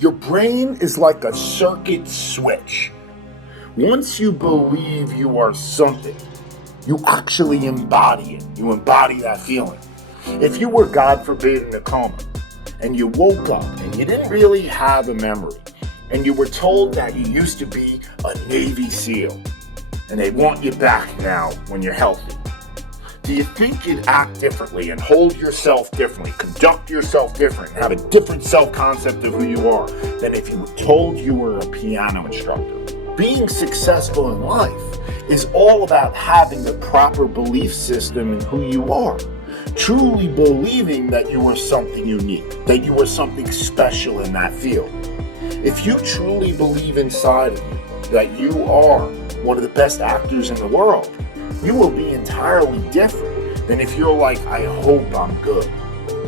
Your brain is like a circuit switch. Once you believe you are something, you actually embody it. You embody that feeling. If you were, God forbid, in a coma, and you woke up and you didn't really have a memory, and you were told that you used to be a Navy SEAL, and they want you back now when you're healthy, do you think you'd act differently and hold yourself differently, conduct yourself different, and have a different self-concept of who you are than if you were told you were a piano instructor? Being successful in life is all about having the proper belief system in who you are. Truly believing that you are something unique, that you are something special in that field. If you truly believe inside of you that you are one of the best actors in the world, you will be entirely different than if you're like, I hope I'm good.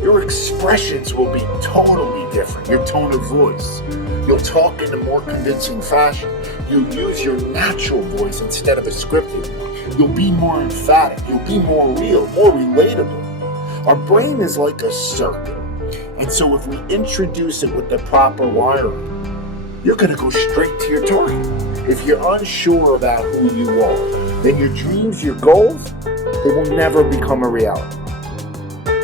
Your expressions will be totally different. Your tone of voice. You'll talk in a more convincing fashion. You'll use your natural voice instead of a scripted one. You'll be more emphatic. You'll be more real, more relatable. Our brain is like a circuit. And so if we introduce it with the proper wiring, you're going to go straight to your target. If you're unsure about who you are, then your dreams, your goals, they will never become a reality.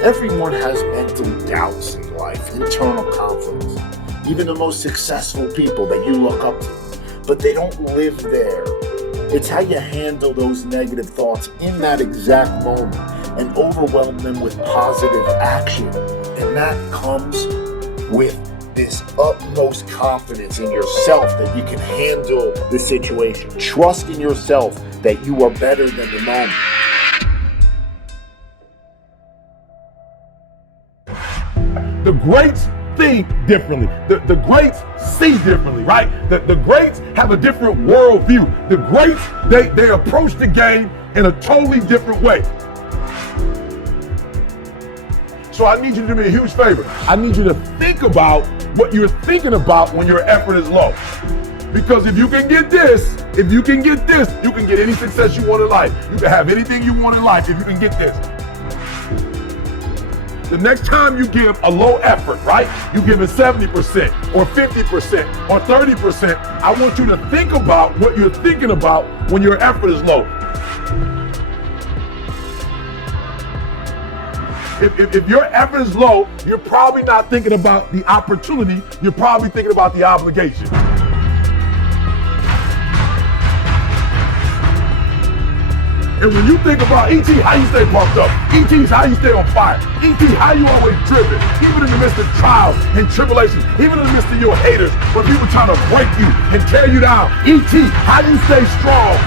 Everyone has mental doubts in life, internal conflicts. Even the most successful people that you look up to, but they don't live there. It's how you handle those negative thoughts in that exact moment and overwhelm them with positive action. And that comes with this utmost confidence in yourself that you can handle the situation. Trust in yourself that you are better than the moment. The greats think differently. The greats see differently, right? The greats have a different worldview. The greats, they approach the game in a totally different way. So I need you to do me a huge favor. I need you to think about what you're thinking about when your effort is low. Because if you can get this, you can get any success you want in life. You can have anything you want in life if you can get this. The next time you give a low effort, right? You give it 70% or 50% or 30%. I want you to think about what you're thinking about when your effort is low. If your effort is low, you're probably not thinking about the opportunity, you're probably thinking about the obligation. And when you think about E.T., how you stay pumped up? E.T.'s how you stay on fire. E.T., how you always driven, even in the midst of trials and tribulations, even in the midst of your haters, when people trying to break you and tear you down. E.T., how you stay strong?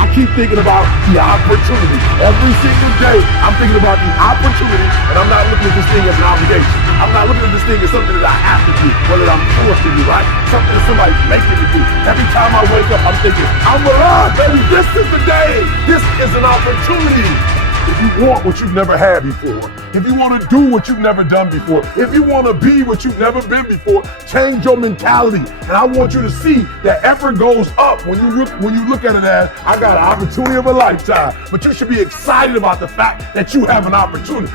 I keep thinking about the opportunity. Every single day, I'm thinking about the opportunity, and I'm not looking at this thing as an obligation. I'm not looking at this thing as something that I have to do, or that I'm forced to do, right? Something that somebody's making me do. Every time I wake up, I'm thinking, I'm alive, baby. This is the day. This is an opportunity. If you want what you've never had before, if you want to do what you've never done before, if you want to be what you've never been before, change your mentality. And I want you to see that effort goes up when you look at it as, I got an opportunity of a lifetime. But you should be excited about the fact that you have an opportunity.